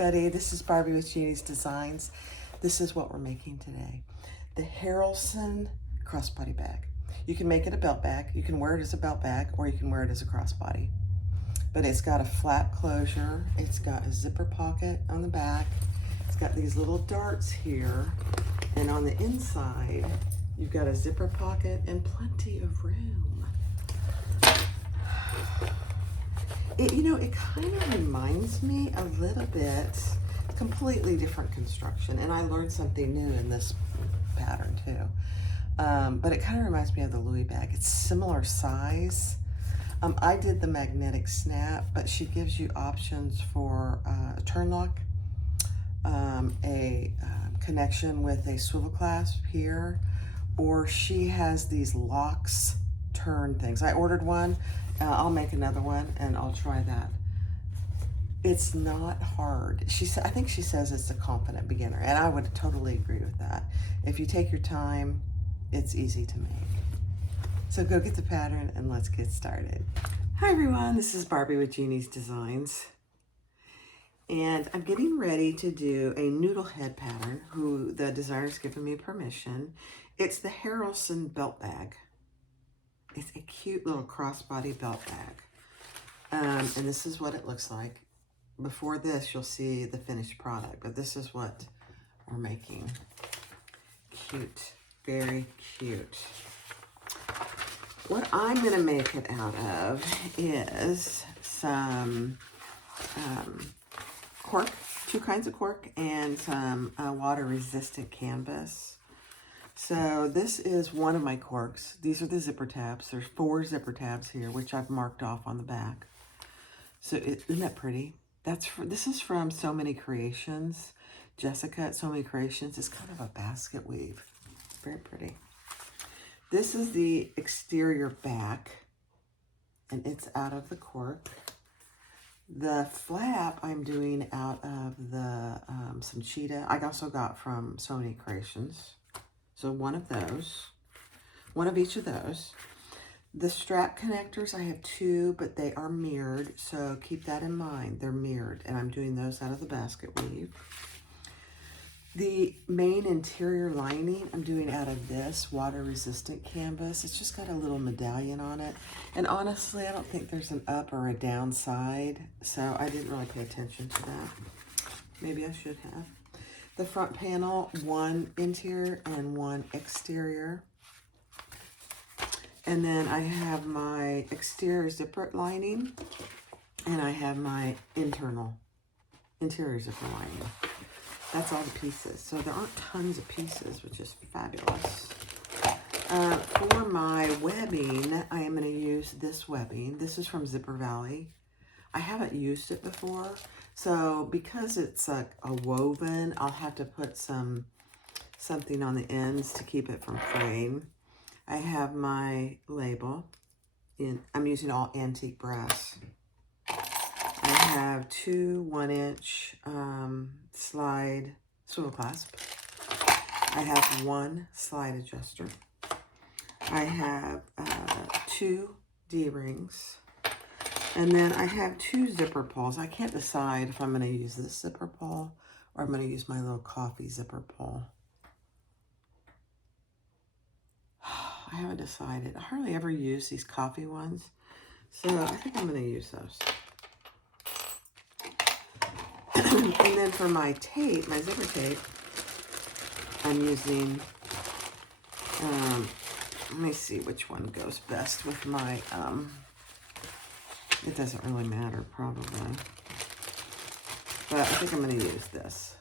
everybody, this is Barbie with Jeannie's Designs. This is what we're making today. The Haralson crossbody bag. You can make it a belt bag, you can wear it as a belt bag, or you can wear it as a crossbody. But it's got a flap closure, it's got a zipper pocket on the back, it's got these little darts here, and on the inside, you've got a zipper pocket and plenty of room. It kind of reminds me a little bit, completely different construction, and I learned something new in this pattern too. But it kind of reminds me of the Louis bag. It's similar size. I did the magnetic snap, but she gives you options for a turn lock, a connection with a swivel clasp here, or she has these locks turn things. I ordered one. I'll make another one and I'll try that. It's not hard. I think she says it's a confident beginner, and I would totally agree with that. If you take your time, it's easy to make. So go get the pattern and let's get started. Hi everyone, this is Barbie with Jeannie's Designs. And I'm getting ready to do a Noodlehead pattern, who the designer's given me permission. It's the Haralson belt bag. It's a cute little crossbody belt bag. And this is what it looks like. Before this, you'll see the finished product, but this is what we're making. Cute, very cute. What I'm gonna make it out of is some cork, 2 kinds of cork, and some water-resistant canvas. So this is one of my corks. These are the zipper tabs. There's 4 zipper tabs here, which I've marked off on the back. So isn't that pretty? This is from So Many Creations. Jessica at So Many Creations. It's kind of a basket weave. Very pretty. This is the exterior back, and it's out of the cork. The flap I'm doing out of the some cheetah. I also got from So Many Creations. So one of those, one of each of those. The strap connectors, I have 2, but they are mirrored, so keep that in mind. They're mirrored, and I'm doing those out of the basket weave. The main interior lining, I'm doing out of this water-resistant canvas. It's just got a little medallion on it. And honestly, I don't think there's an up or a down side, so I didn't really pay attention to that. Maybe I should have. The front panel, 1 interior and 1 exterior. And then I have my exterior zipper lining, and I have my interior zipper lining. That's all the pieces. So there aren't tons of pieces, which is fabulous. For my webbing, I am going to use this webbing. This is from Zipper Valley. I haven't used it before, so because it's a woven, I'll have to put something on the ends to keep it from fraying. I have my label. I'm using all antique brass. I have 2 1-inch slide swivel clasp. I have 1 slide adjuster. I have 2 D-rings. And then I have 2 zipper pulls. I can't decide if I'm going to use this zipper pull or I'm going to use my little coffee zipper pull. I haven't decided. I hardly ever use these coffee ones, so I think I'm going to use those. And then for my tape, my zipper tape, I'm using, let me see which one goes best with my, it doesn't really matter, probably. But I think I'm going to use this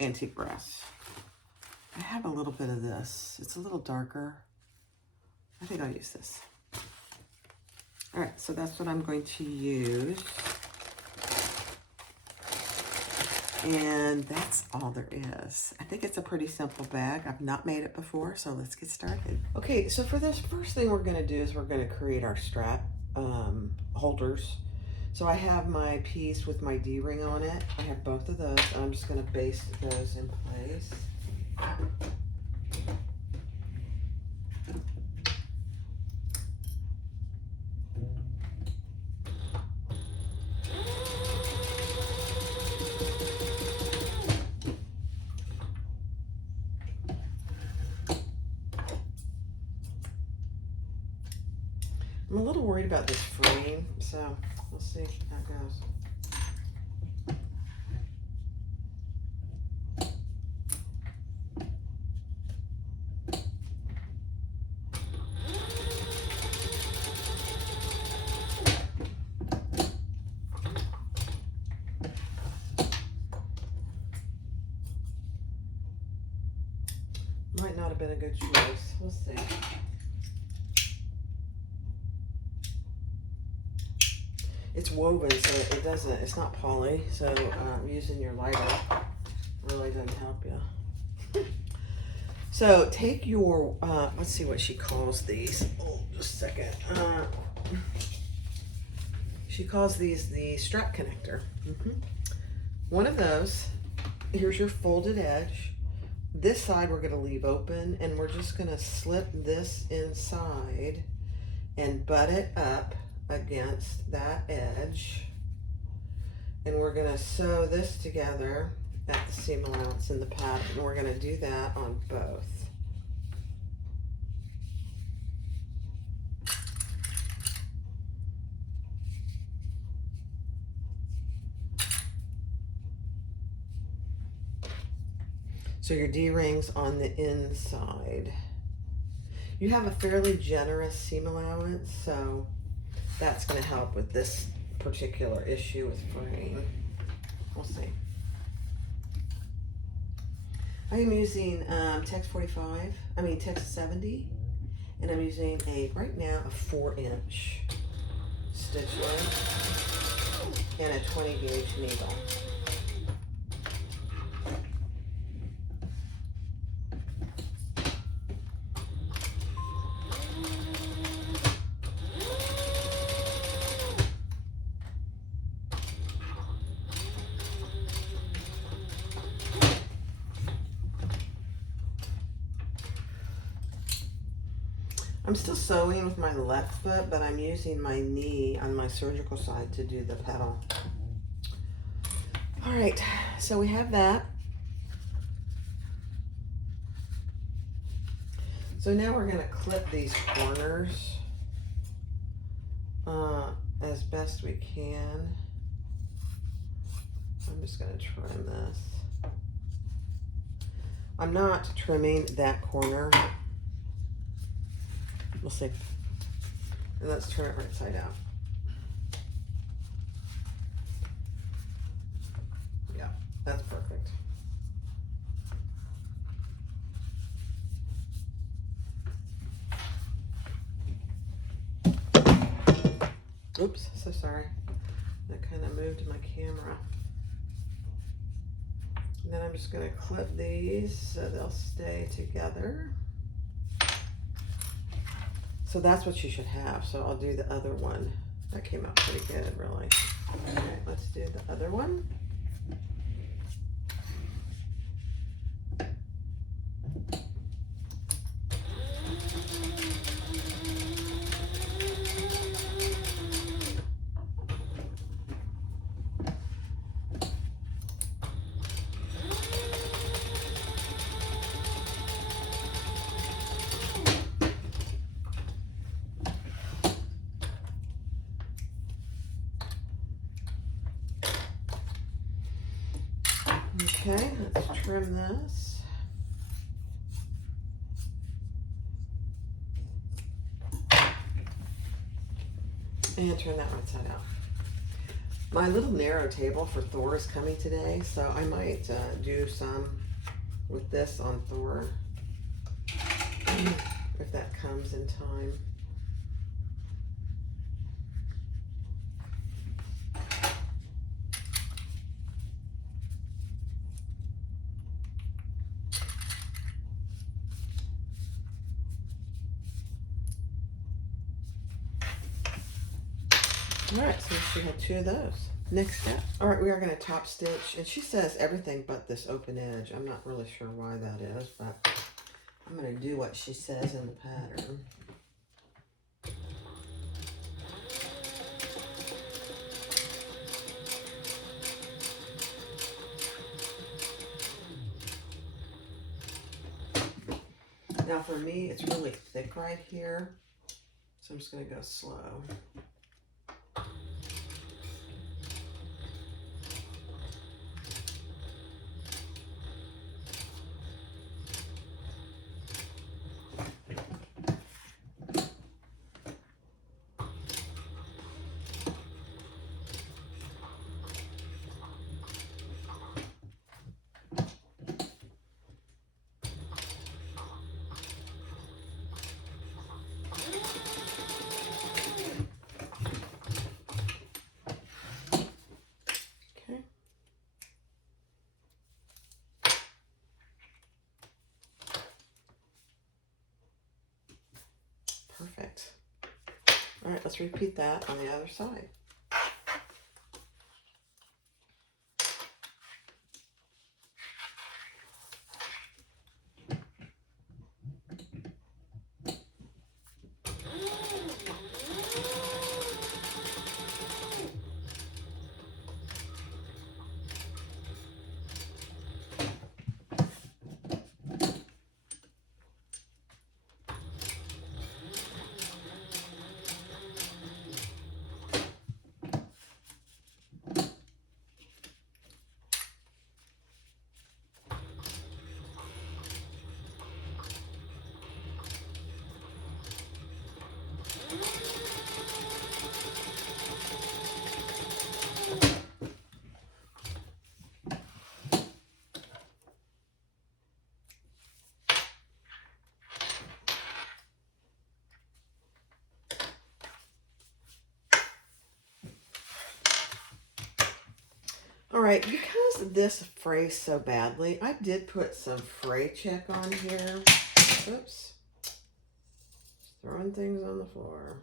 antique brass. I have a little bit of this. It's a little darker. I think I'll use this. All right, so that's what I'm going to use. And that's all there is. I think it's a pretty simple bag. I've not made it before, so let's get started. Okay, so for this, first thing we're gonna do is we're gonna create our strap holders. So I have my piece with my D-ring on it. I have both of those, and I'm just gonna baste those in place. I'm a little worried about this frame, so we'll see how it goes. Might not have been a good choice. We'll see. It's woven, so it doesn't, it's not poly, so using your lighter really doesn't help you. So take your, let's see what she calls these. Oh, just a second. She calls these the strap connector. One of those, here's your folded edge. This side we're going to leave open, and we're just going to slip this inside and butt it up against that edge, and we're going to sew this together at the seam allowance in the pattern. We're going to do that on both. So your D-rings on the inside. You have a fairly generous seam allowance, so that's going to help with this particular issue with frame. We'll see. I am using text 70, and I'm using right now a 4-inch stitch length and a 20 gauge needle. I'm still sewing with my left foot, but I'm using my knee on my surgical side to do the pedal. All right, so we have that. So now we're gonna clip these corners as best we can. I'm just gonna trim this. I'm not trimming that corner. We'll see. And let's turn it right side out. Yeah, that's perfect. Oops, so sorry. That kind of moved my camera. And then I'm just going to clip these so they'll stay together. So that's what you should have. So I'll do the other one. That came out pretty good, really. All right, let's do the other one. Okay, let's trim this. And turn that right side out. My little narrow table for Thor is coming today, so I might do some with this on Thor if that comes in time. All right, so she had 2 of those. Next step. All right, we are going to top stitch, and she says everything but this open edge. I'm not really sure why that is, but I'm going to do what she says in the pattern. Now for me, it's really thick right here. So I'm just going to go slow. Perfect. All right, let's repeat that on the other side. All right, because this frays so badly, I did put some fray check on here. Oops. Just throwing things on the floor.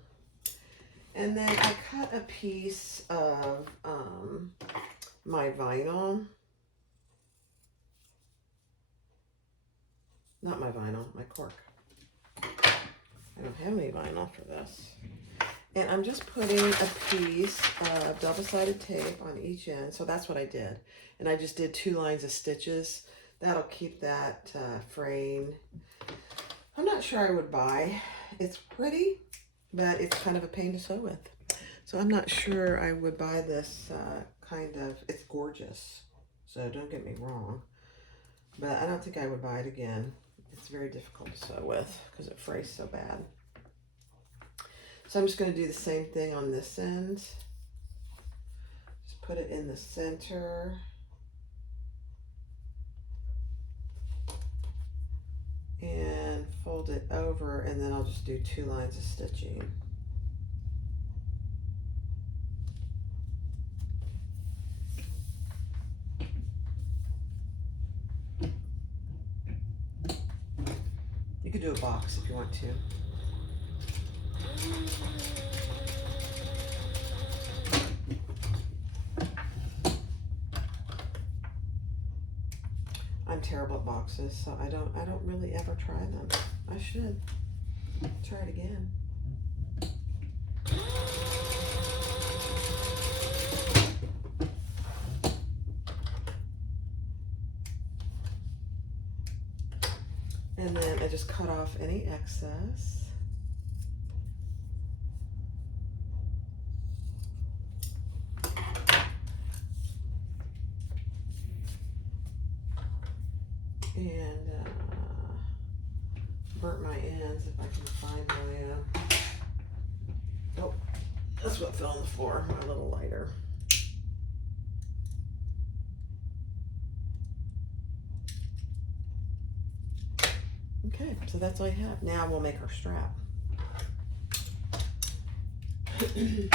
And then I cut a piece of my vinyl. Not my vinyl, my cork. I don't have any vinyl for this. And I'm just putting a piece of double-sided tape on each end. So that's what I did. And I just did 2 lines of stitches. That'll keep that fraying. I'm not sure I would buy. It's pretty, but it's kind of a pain to sew with. So I'm not sure I would buy this it's gorgeous. So don't get me wrong. But I don't think I would buy it again. It's very difficult to sew with because it frays so bad. So I'm just going to do the same thing on this end. Just put it in the center. And fold it over, and then I'll just do 2 lines of stitching. You could do a box if you want to. I'm terrible at boxes, so I don't really ever try them. I should try it again. And then I just cut off any excess. And burnt my ends if I can find my, oh, that's what fell on the floor, my little lighter. Okay, so that's all I have. Now we'll make our strap. Okay,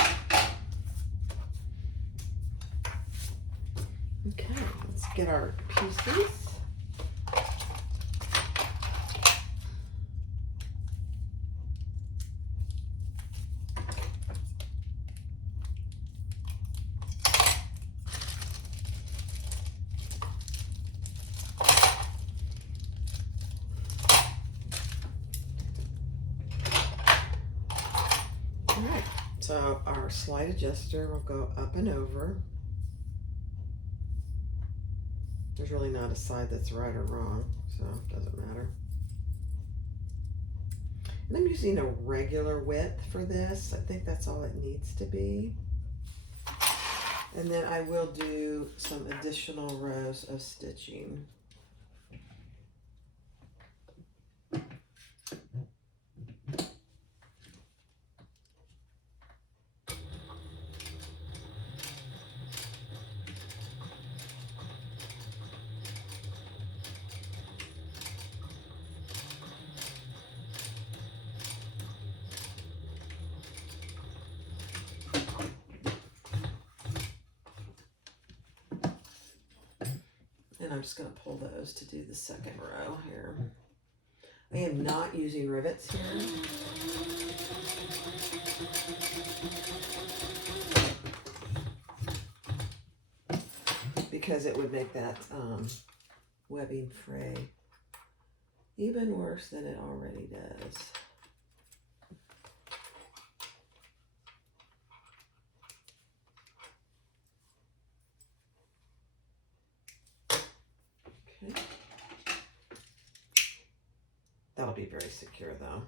let's get our pieces. Alright, so our slide adjuster will go up and over. There's really not a side that's right or wrong, so it doesn't matter. I'm using a regular width for this. I think that's all it needs to be. And then I will do some additional rows of stitching. And I'm just going to pull those to do the second row here. I am not using rivets here. Because it would make that webbing fray even worse than it already does. Okay. That'll be very secure though.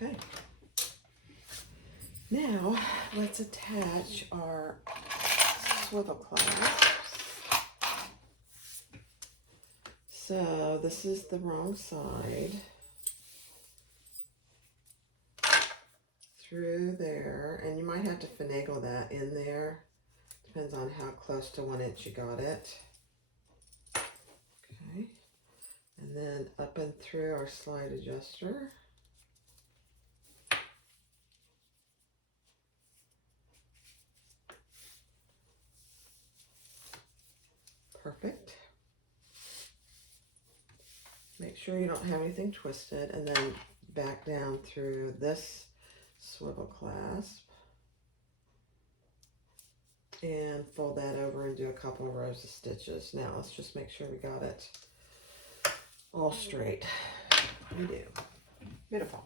Okay. Now let's attach our swivel clasps. So this is the wrong side. Through there, and you might have to finagle that in there. Depends on how close to 1 inch you got it. Okay. And then up and through our slide adjuster. Perfect. Make sure you don't have anything twisted, and then back down through this swivel clasp and fold that over and do a couple of rows of stitches. Now let's just make sure we got it all straight. We do. Beautiful.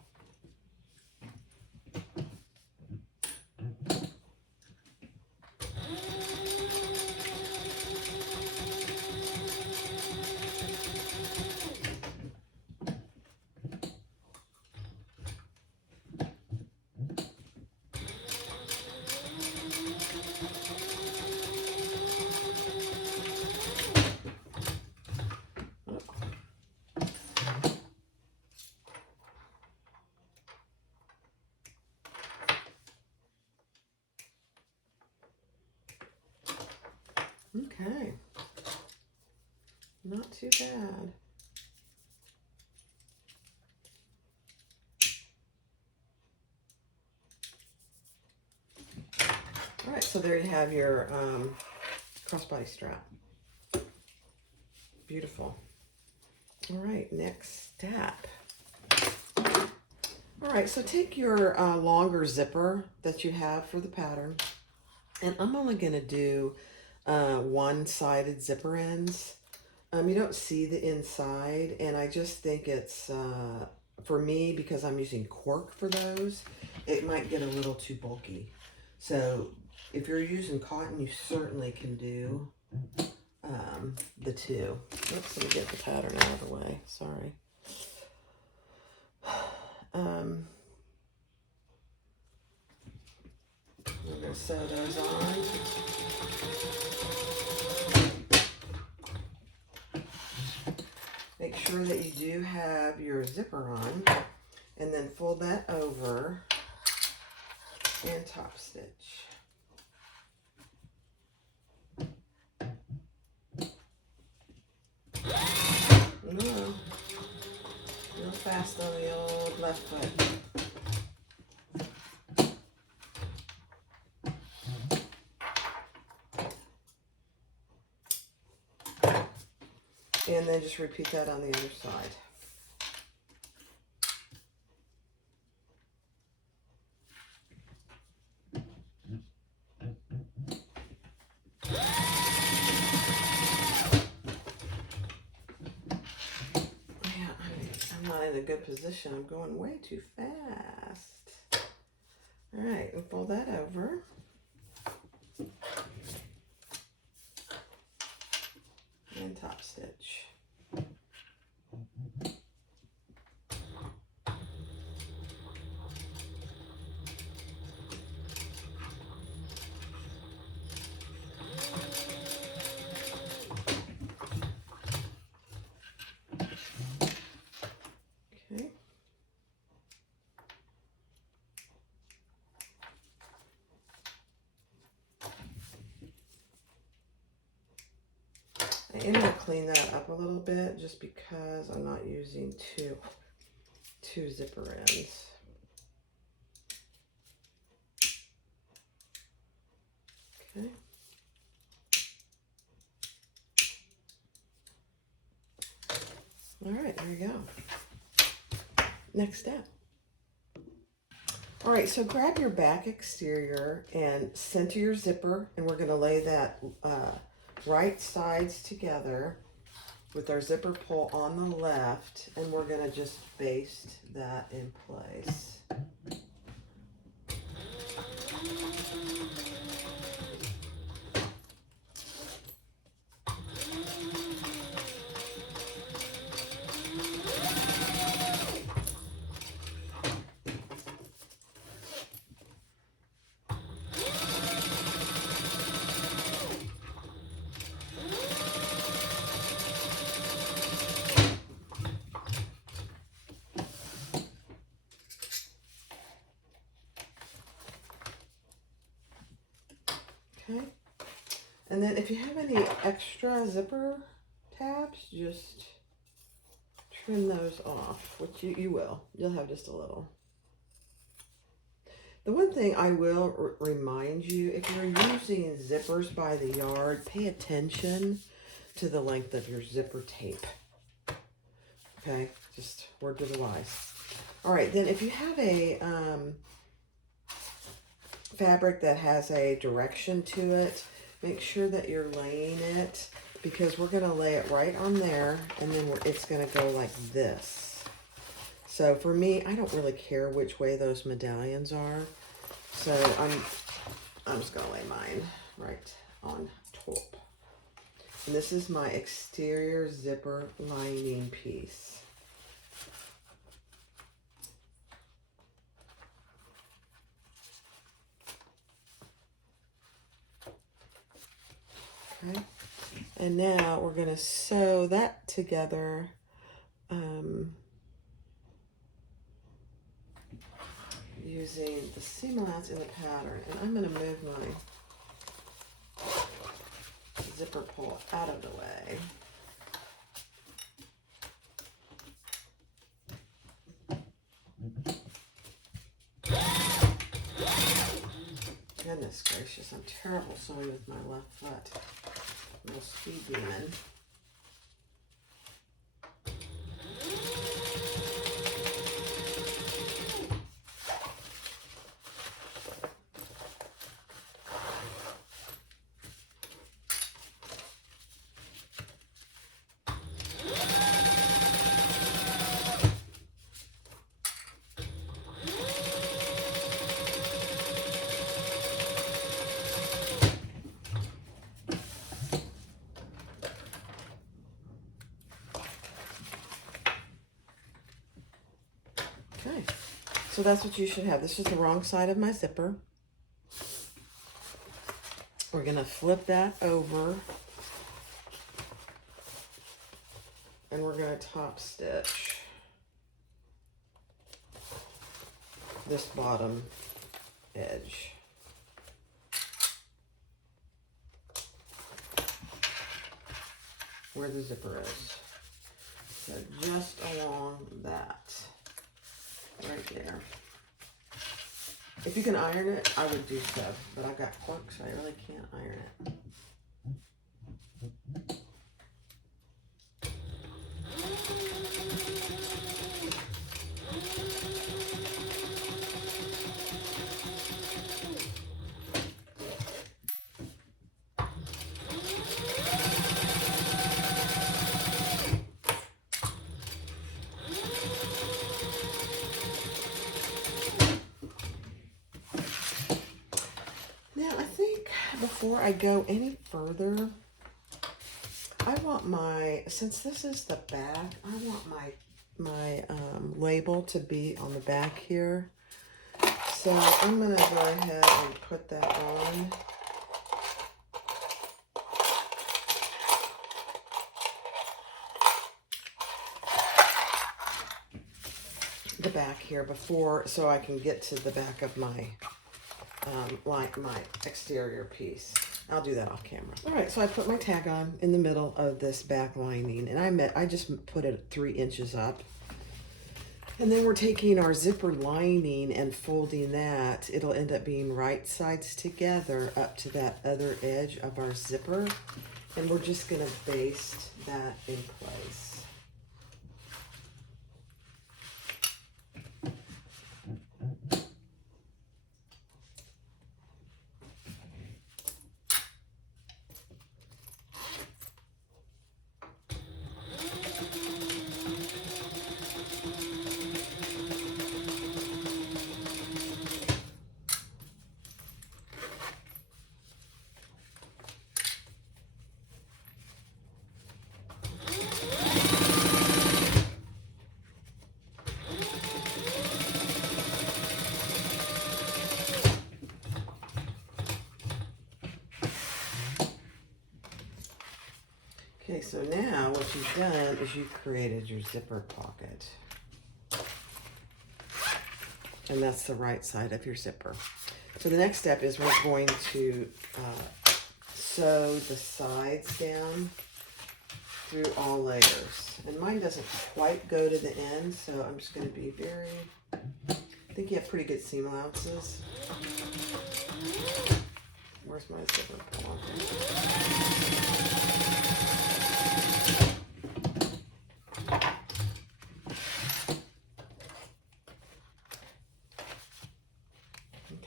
Okay, not too bad. All right, so there you have your crossbody strap. Beautiful. All right, next step. All right, so take your longer zipper that you have for the pattern, and I'm only going to do one-sided zipper ends. You don't see the inside, and I just think it's, for me, because I'm using cork for those, it might get a little too bulky. So if you're using cotton, you certainly can do the two. Oops, let me get the pattern out of the way. Sorry. I'm going to sew those on. Make sure that you do have your zipper on, and then fold that over and top stitch. No, real fast on the old left foot. And then just repeat that on the other side. not in a good position. I'm going way too fast. All right, we'll fold that over. And top stitch. Okay. I am going to clean that up a little bit just because I'm not using two zipper ends. Okay. All right, there you go. Next step. All right, so grab your back exterior and center your zipper, and we're going to lay that right sides together with our zipper pull on the left, and we're going to just baste that in place. Okay, and then if you have any extra zipper tabs, just trim those off, which you will. You'll have just a little. The one thing I will remind you, if you're using zippers by the yard, pay attention to the length of your zipper tape. Okay, just word to the wise. All right, then if you have a fabric that has a direction to it, make sure that you're laying it, because we're going to lay it right on there, and then it's going to go like this. So for me, I don't really care which way those medallions are, so I'm just going to lay mine right on top. And this is my exterior zipper lining piece. Okay, and now we're going to sew that together using the seam allowance in the pattern. And I'm going to move my zipper pull out of the way. Goodness gracious, I'm terrible sewing with my left foot. Little speed demon. Okay, so that's what you should have. This is the wrong side of my zipper. We're going to flip that over, and we're going to top stitch this bottom edge. Where the zipper is. So just along that. Right there. If you can iron it, I would do so, but I've got cork, so I really can't iron it. before I go any further, I want my, since this is the back, I want my label to be on the back here. So I'm going to go ahead and put that on. The back here before, so I can get to the back of my like my exterior piece. I'll do that off camera. All right, so I put my tag on in the middle of this back lining, and I just put it 3 inches up. And then we're taking our zipper lining and folding that. It'll end up being right sides together up to that other edge of our zipper. And we're just gonna baste that in place. Okay, so now what you've done is you've created your zipper pocket. And that's the right side of your zipper. So the next step is we're going to sew the sides down through all layers. And mine doesn't quite go to the end, so I'm just going to be very, I think you have pretty good seam allowances. Where's my zipper pocket?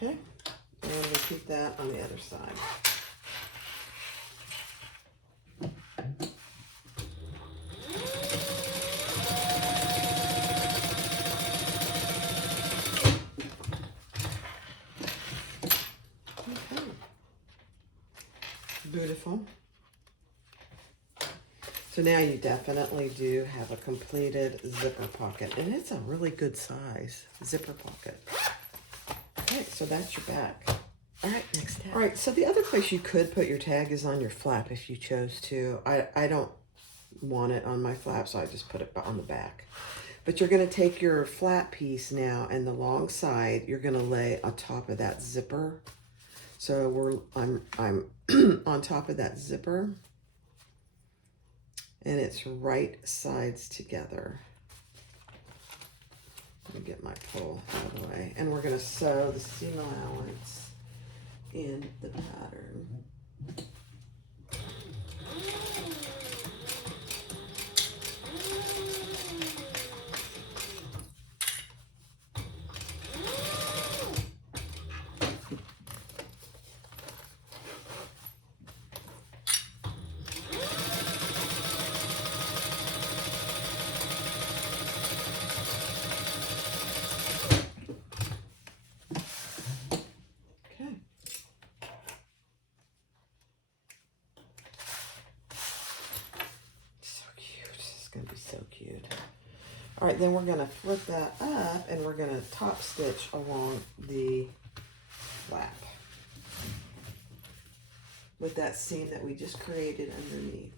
Okay, and repeat that on the other side. Okay, beautiful. So now you definitely do have a completed zipper pocket, and it's a really good size zipper pocket. Okay, so that's your back. All right, next tab. All right, so the other place you could put your tag is on your flap if you chose to. I don't want it on my flap, so I just put it on the back. But you're going to take your flat piece now, and the long side you're going to lay on top of that zipper. So I'm on top of that zipper, and it's right sides together. Let me get my pole out of the way. And we're going to sew the seam allowance in the pattern. Going to be so cute. All right, then we're going to flip that up and we're going to top stitch along the flap with that seam that we just created underneath.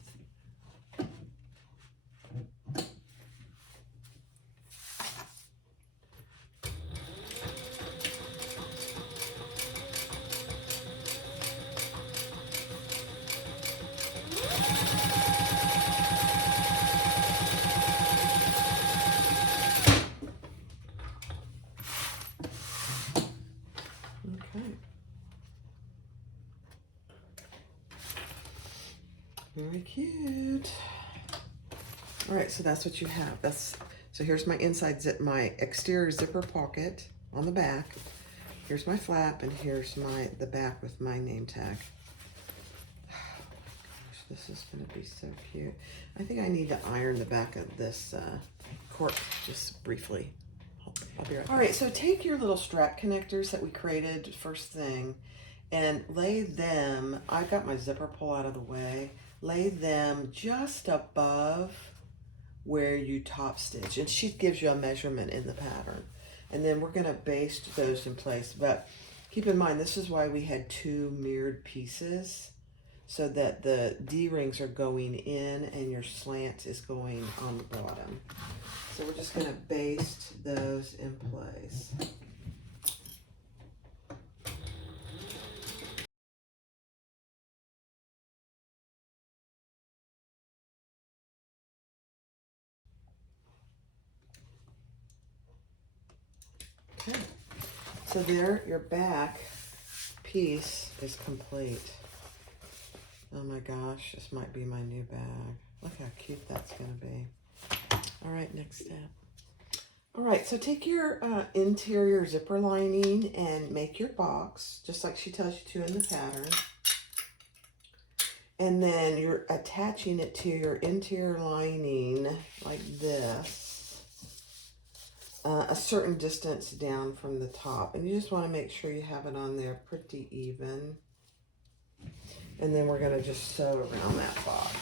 Very cute. All right, so that's what you have. So here's my inside zip, my exterior zipper pocket on the back. Here's my flap, and here's the back with my name tag. Oh my gosh, this is gonna be so cute. I think I need to iron the back of this cork just briefly. I'll be right back. All right, so take your little strap connectors that we created first thing, and lay them, I got my zipper pull out of the way, lay them just above where you top stitch. And she gives you a measurement in the pattern. And then we're gonna baste those in place. But keep in mind, this is why we had 2 mirrored pieces, so that the D-rings are going in and your slant is going on the bottom. So we're just gonna baste those in place. Okay, so there, your back piece is complete. Oh my gosh, this might be my new bag. Look how cute that's gonna be. All right, next step. All right, so take your interior zipper lining and make your box, just like she tells you to in the pattern. And then you're attaching it to your interior lining like this, a certain distance down from the top. And you just want to make sure you have it on there pretty even. And then we're going to just sew around that box.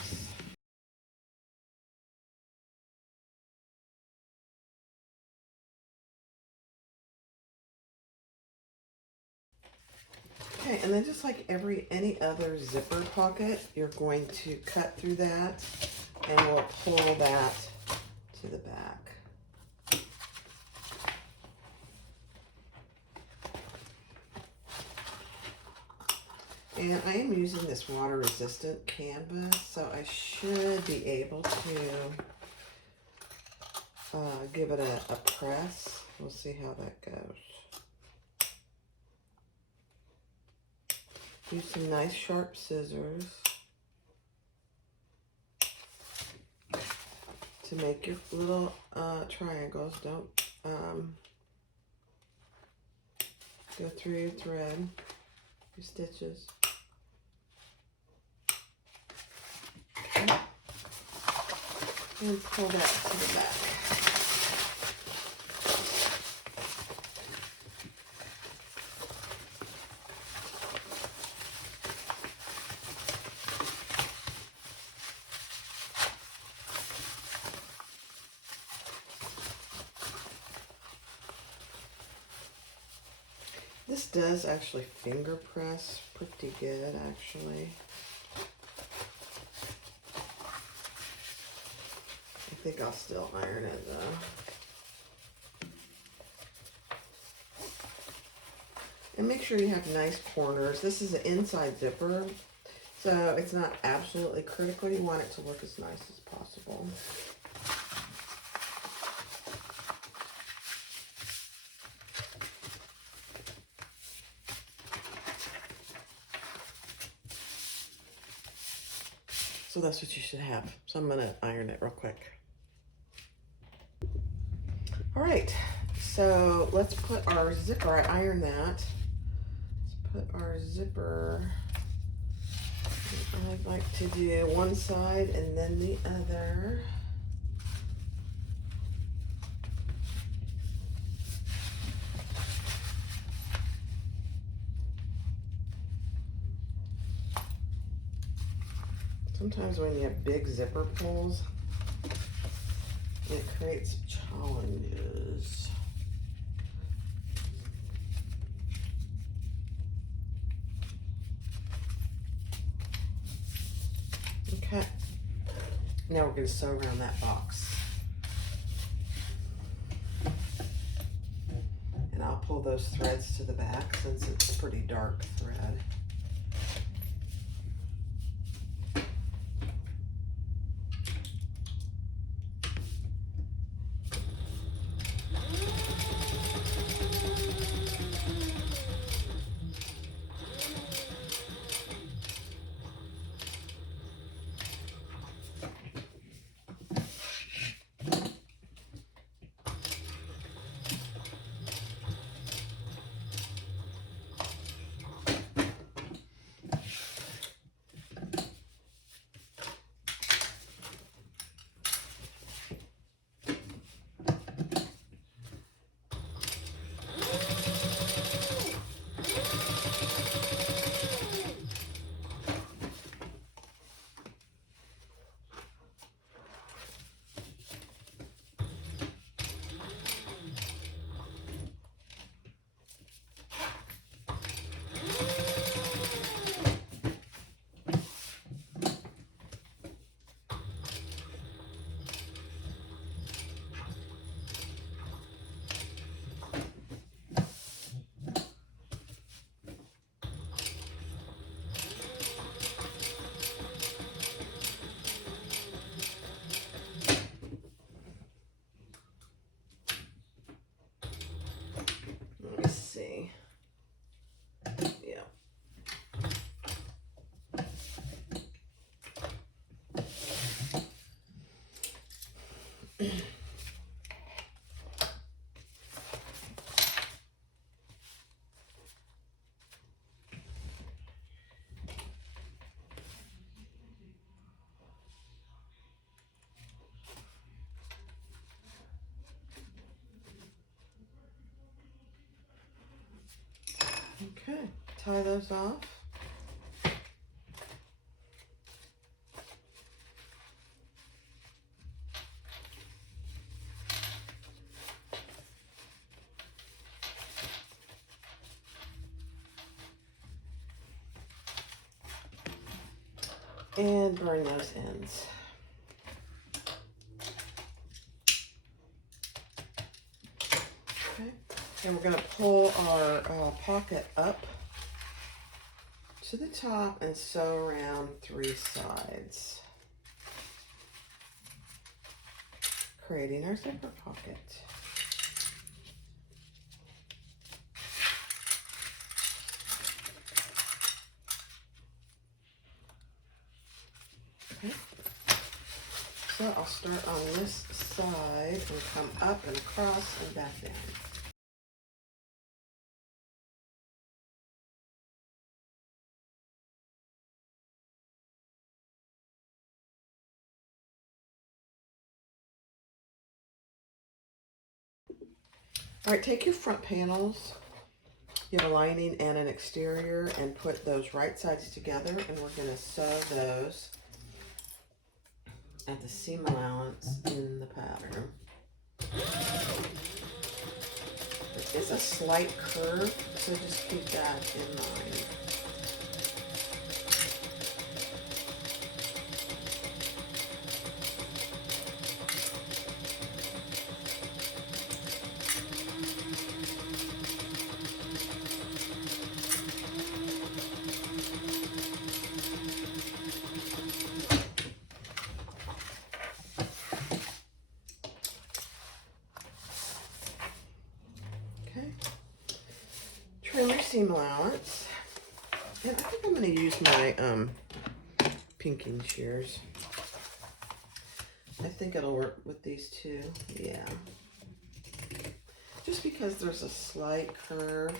Okay, and then just like any other zipper pocket, you're going to cut through that and we'll pull that to the back. And I am using this water resistant canvas, so I should be able to give it a press. We'll see how that goes. Use some nice sharp scissors to make your little triangles. Don't go through your thread, your stitches. Okay. And pull that to the back. This does actually finger press pretty good, actually. I think I'll still iron it though. And make sure you have nice corners. This is an inside zipper, so it's not absolutely critical. You want it to look as nice as possible. So that's what you should have. So I'm gonna iron it real quick. All right, so let's put our zipper, I ironed that. Let's put our zipper, I like to do one side and then the other. Sometimes when you have big zipper pulls, it creates challenges. Okay, now we're going to sew around that box. And I'll pull those threads to the back since it's a pretty dark thread. Okay, tie those off. And burn those ends. Okay, and we're going to pull our pocket up to the top and sew around 3 sides, creating our zipper pocket. Okay. So I'll start on this side and come up and across and back down. All right, take your front panels, you have a lining and an exterior, and put those right sides together, and we're going to sew those at the seam allowance in the pattern. It is a slight curve, so just keep that in mind. Trim your seam allowance, and I think I'm going to use my pinking shears. I think it'll work with these two, yeah. Just because there's a slight curve,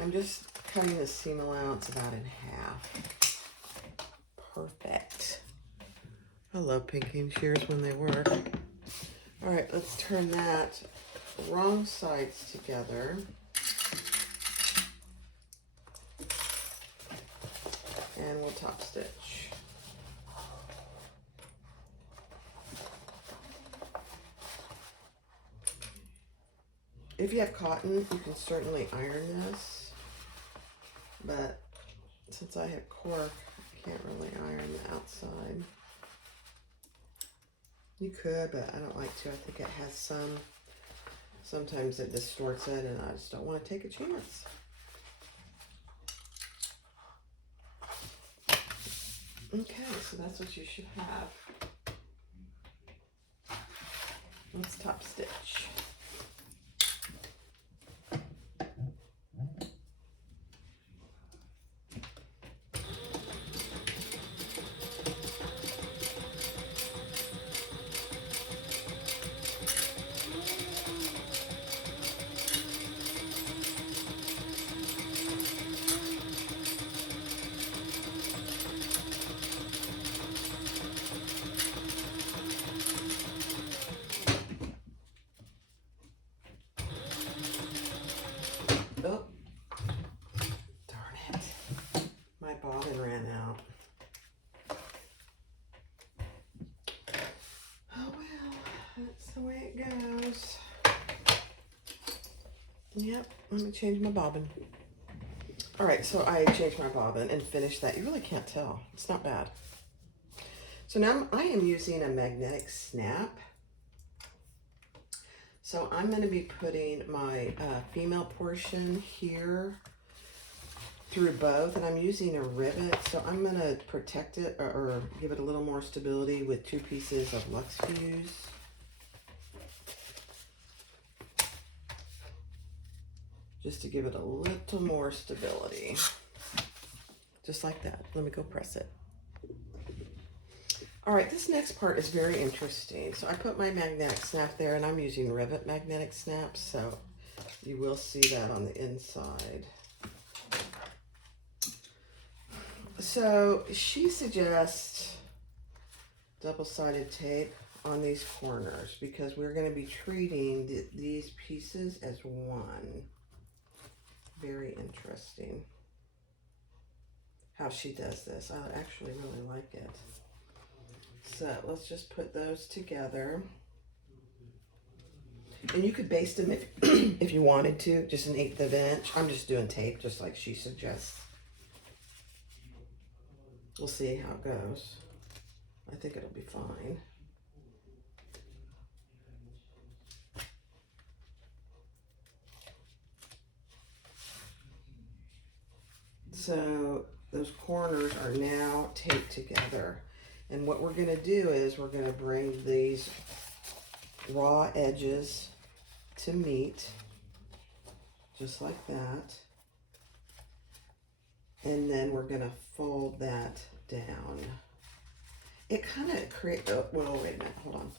I'm just cutting the seam allowance about in half. Perfect. I love pinking shears when they work. All right, let's turn that wrong sides together. And we'll top stitch. If you have cotton, you can certainly iron this, but since I have cork, I can't really iron the outside. You could, but I don't like to. I think it has sometimes it distorts it, and I just don't want to take a chance. Okay, so that's what you should have. Let's top stitch. Oh, darn it. My bobbin ran out. Oh well, that's the way it goes. Yep, let me change my bobbin. All right, so I changed my bobbin and finished that. You really can't tell. It's not bad. So now I am using a magnetic snap. So I'm going to be putting my female portion here through both, and I'm using a rivet. So I'm going to protect it or give it a little more stability with 2 pieces of Luxe Fuse. Just to give it a little more stability. Just like that. Let me go press it. All right, this next part is very interesting. So I put my magnetic snap there, and I'm using rivet magnetic snaps, so you will see that on the inside. So she suggests double-sided tape on these corners because we're going to be treating these pieces as one. Very interesting how she does this. I actually really like it. So let's just put those together. And you could baste them if, if you wanted to, just 1/8 of an inch. I'm just doing tape, just like she suggests. We'll see how it goes. I think it'll be fine. So those corners are now taped together. And what we're going to do is we're going to bring these raw edges to meet, just like that. And then we're going to fold that down. It kind of creates, oh, well, wait a minute, hold on.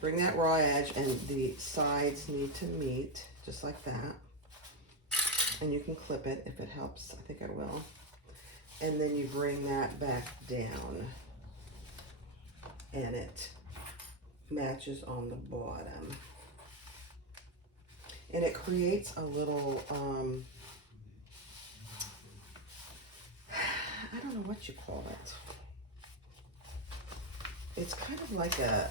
Bring that raw edge and the sides need to meet, just like that. And you can clip it if it helps. I think I will. And then you bring that back down. And it matches on the bottom. And it creates a little, I don't know what you call it. It's kind of like a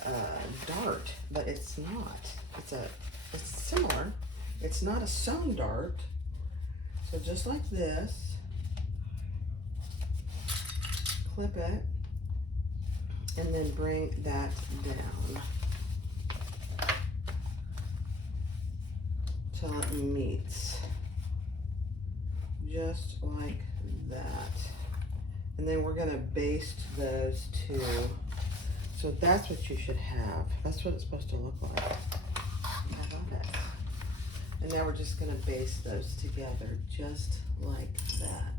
dart, but it's not. It's similar. It's not a sewn dart. So just like this, clip it, and then bring that down till it meets, just like that. And then we're gonna baste those two. So that's what you should have. That's what it's supposed to look like. I love it. And now we're just gonna baste those together, just like that.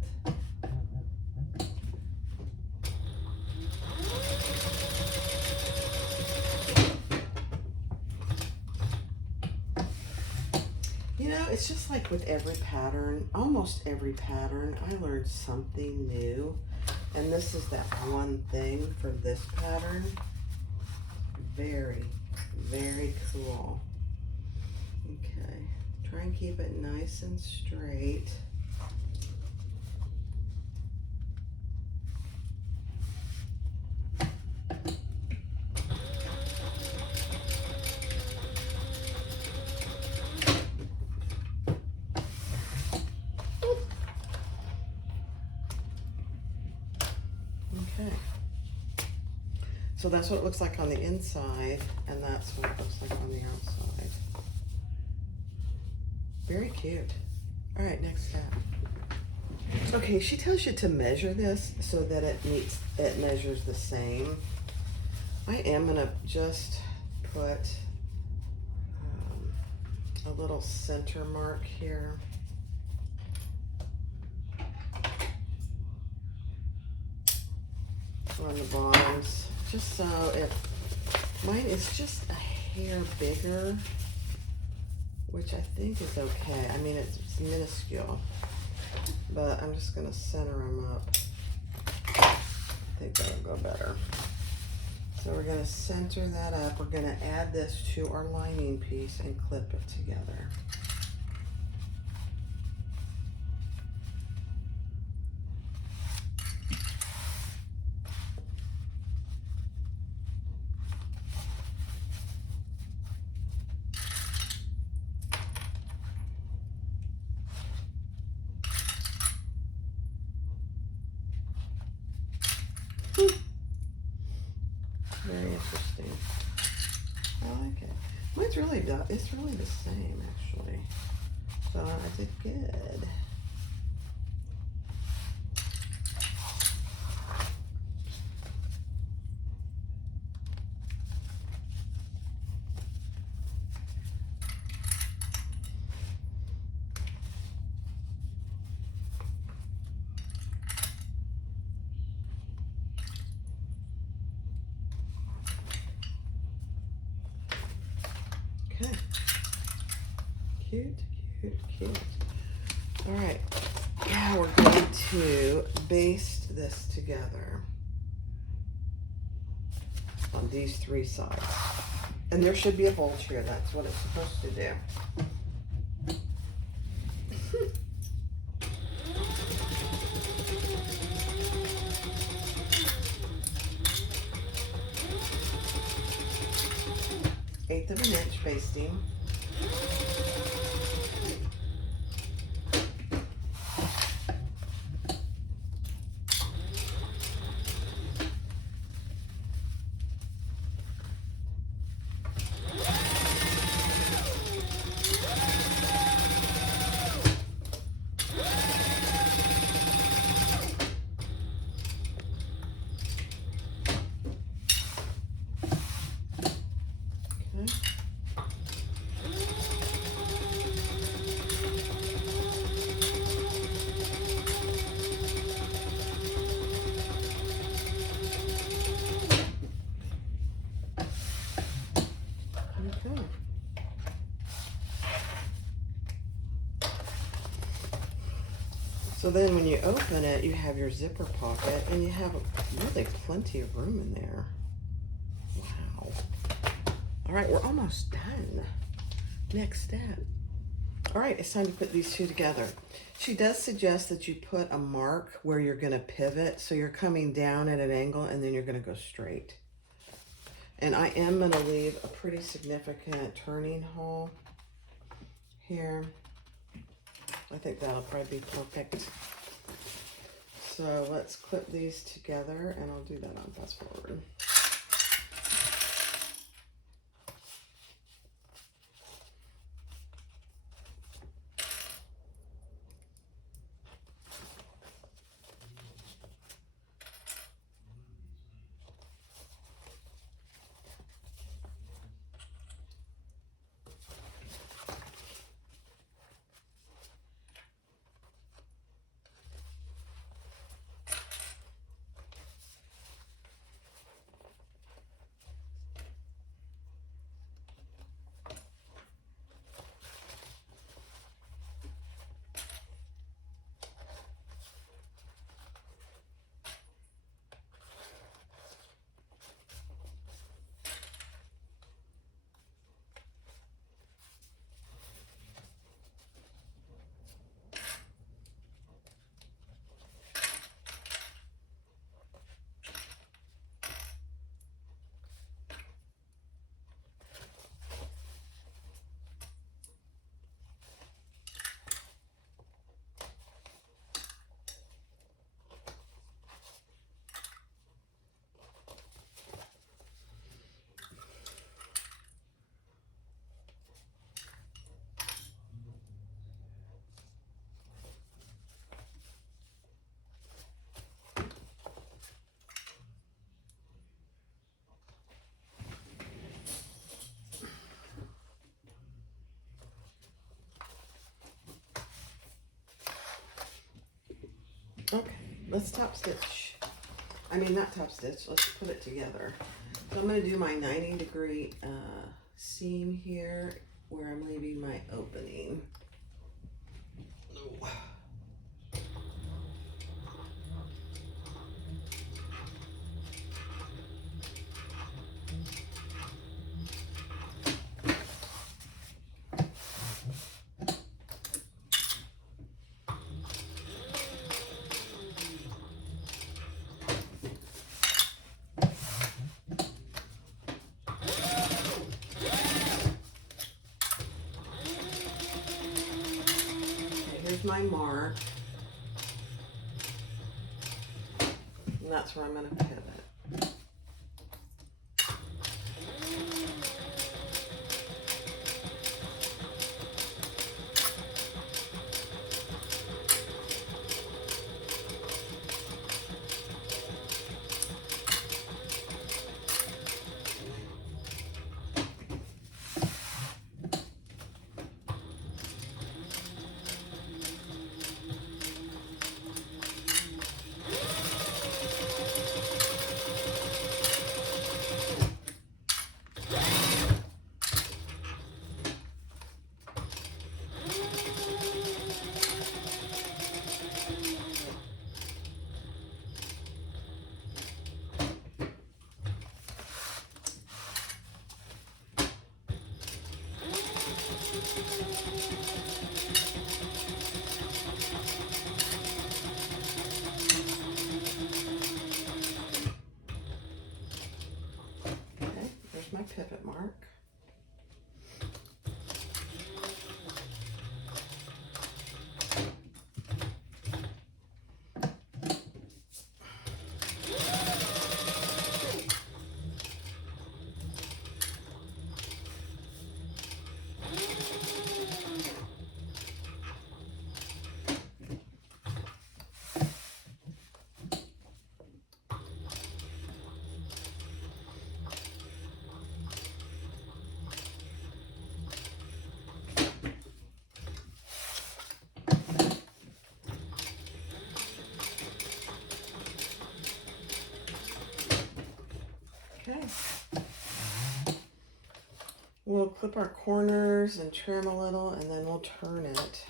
You know, it's just like with every pattern, almost every pattern, I learned something new. And this is that one thing for this pattern. Very, very cool. Okay, try and keep it nice and straight. Okay, so that's what it looks like on the inside, and that's what it looks like on the outside. Very cute. All right, next step. Okay, she tells you to measure this so that it measures the same. I am gonna just put a little center mark here. On the bottoms, just so if mine is just a hair bigger, which I think is okay. I mean, it's minuscule, but I'm just gonna center them up. I think that'll go better. So we're gonna center that up. We're gonna add this to our lining piece and clip it together. Very interesting. I like it. Mine's really, it's really the same actually. So I did good. Okay. Cute, cute, cute. All right. Now we're going to baste this together on these 3 sides. And there should be a bulge here. That's what it's supposed to do. Eighth of an inch basting. So then when you open it, you have your zipper pocket and you have really plenty of room in there. Wow. All right, we're almost done. Next step. All right, it's time to put these 2 together. She does suggest that you put a mark where you're gonna pivot. So you're coming down at an angle and then you're gonna go straight. And I am gonna leave a pretty significant turning hole here. I think that'll probably be perfect. So let's clip these together and I'll do that on fast forward. Okay, let's top stitch. I mean, not top stitch, let's put it together. So I'm gonna do my 90-degree seam here where I'm leaving my opening. Ooh. My mark, and that's where I'm going to pivot. pivot mark. Okay. We'll clip our corners and trim a little, and then we'll turn it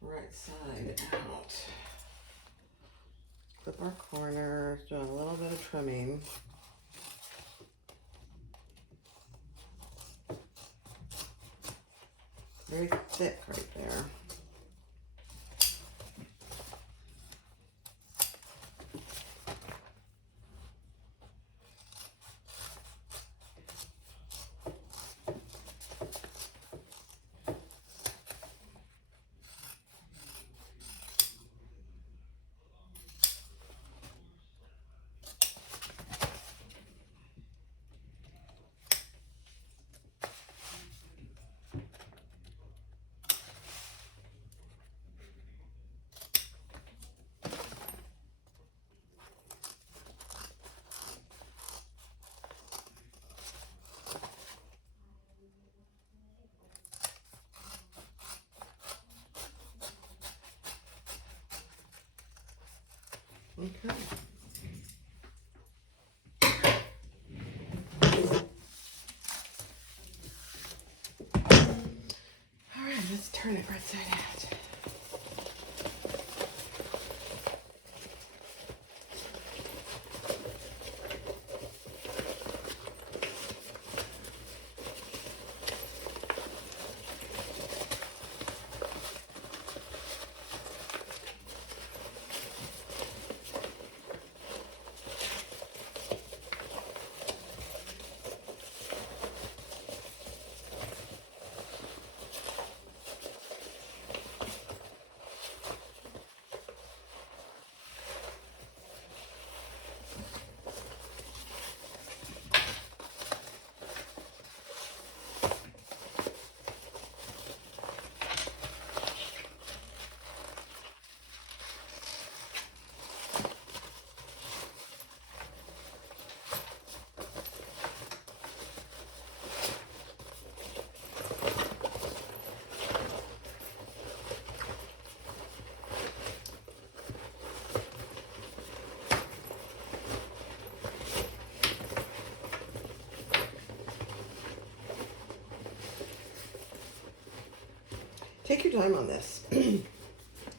right side out. Clip our corners, do a little bit of trimming. Very thick right there. Okay. All right, let's turn it right side out. Take your time on this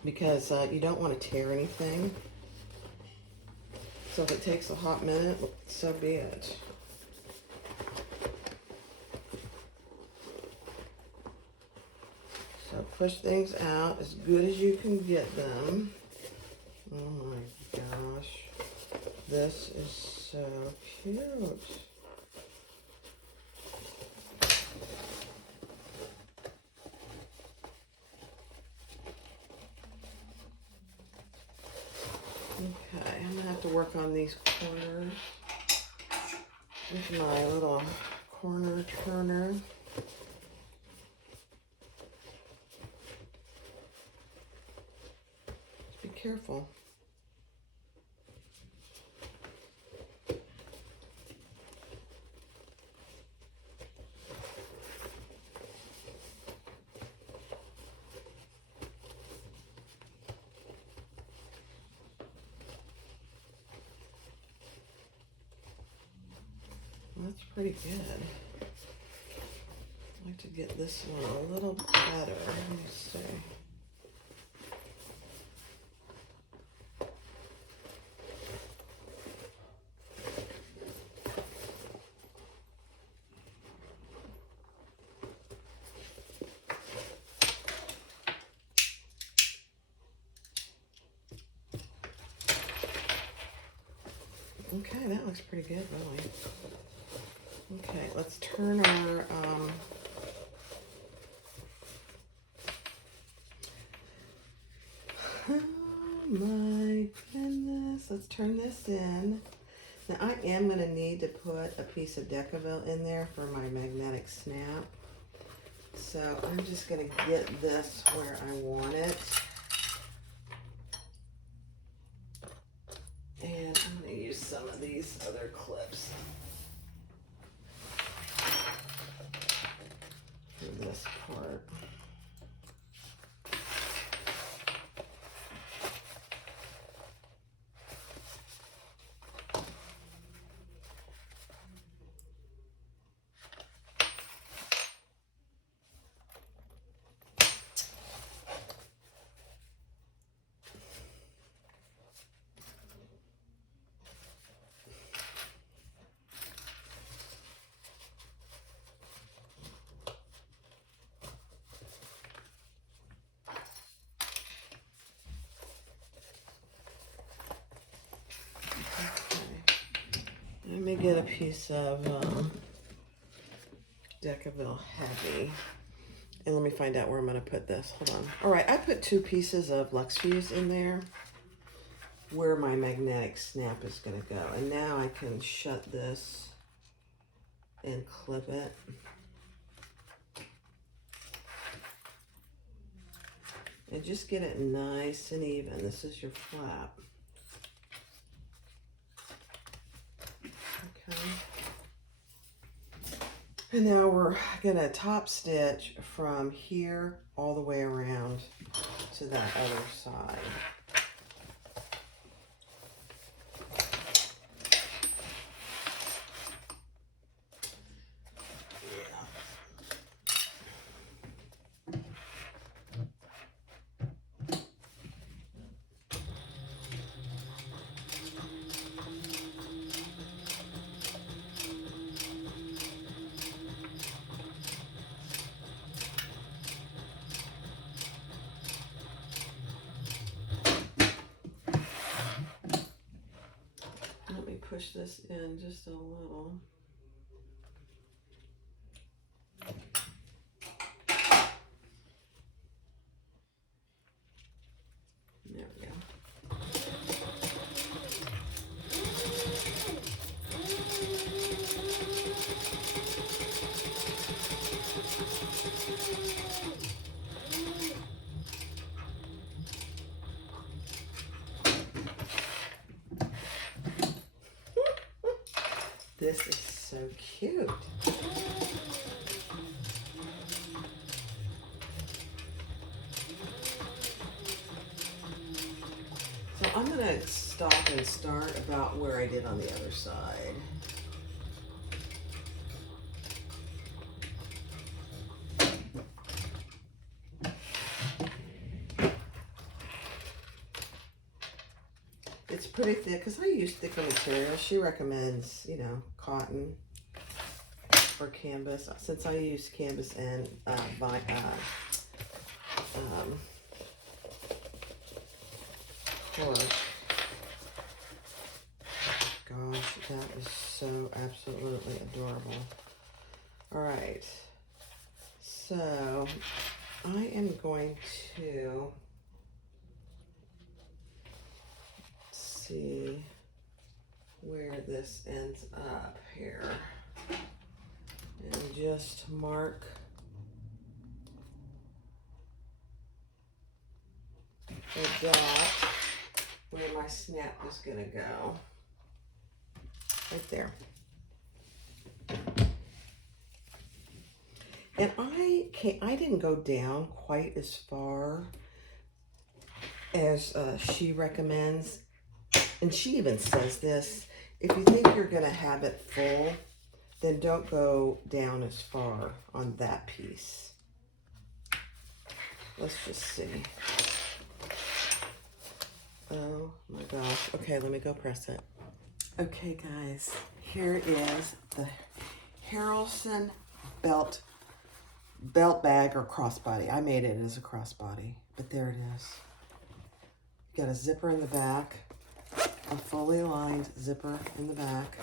because you don't want to tear anything. So if it takes a hot minute, so be it. So push things out as good as you can get them. Oh my gosh, this is so cute. Okay, I'm gonna have to work on these corners with my little corner turner. Just be careful. That's pretty good. I'd like to get this one a little better. Let me see. Okay, that looks pretty good, really. Okay, let's turn our oh my goodness, let's turn this in. Now I am going to need to put a piece of Decaville in there for my magnetic snap. So I'm just going to get this where I want it. And I'm going to use some of these other clips for this part. Let me get a piece of Decaville Heavy. And let me find out where I'm going to put this. Hold on. All right, I put 2 pieces of Lux Fuse in there where my magnetic snap is going to go. And now I can shut this and clip it. And just get it nice and even. This is your flap. Okay. And now we're gonna top stitch from here all the way around to that other side. Push this in just a little. There we go. This is so cute. So I'm going to stop and start about where I did on the other side. It's pretty thick because I use thicker material. She recommends, you know, cotton or canvas. Since I use canvas and gosh, that is so absolutely adorable. All right, so I am going to see where this ends up here and just mark a dot where my snap is going to go. Right there. And I didn't go down quite as far as she recommends. And she even says this, if you think you're going to have it full, then don't go down as far on that piece. Let's just see. Oh my gosh. Okay, let me go press it. Okay, guys, here is the Haralson belt bag or crossbody. I made it as a crossbody, but there it is. Got a zipper in the back, a fully lined zipper in the back.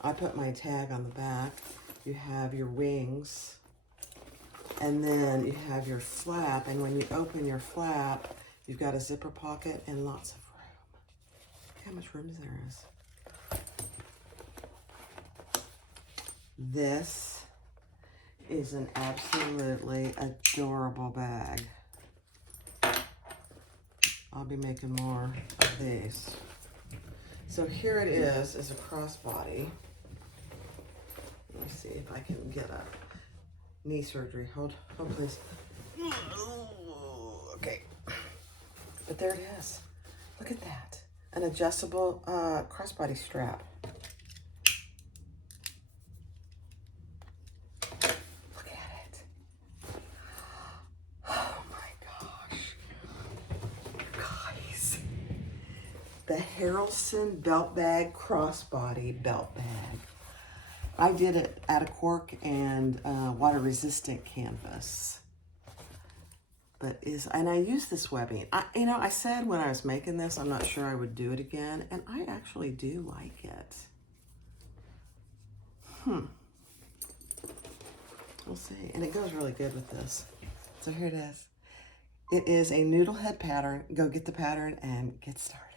I put my tag on the back. You have your wings, and then you have your flap, and when you open your flap, you've got a zipper pocket and lots of room. Look how much room there is. This is an absolutely adorable bag. I'll be making more of these. So here it is a crossbody. Let me see if I can get a knee surgery. Hold please. Okay. But there it is. Look at that. An adjustable crossbody strap. Look at it. Oh my gosh. Guys. The Haralson belt bag, crossbody belt bag. I did it out of cork and water resistant canvas. And I use this webbing. I said when I was making this, I'm not sure I would do it again, and I actually do like it. We'll see. And it goes really good with this. So here it is. It is a Noodlehead pattern. Go get the pattern and get started.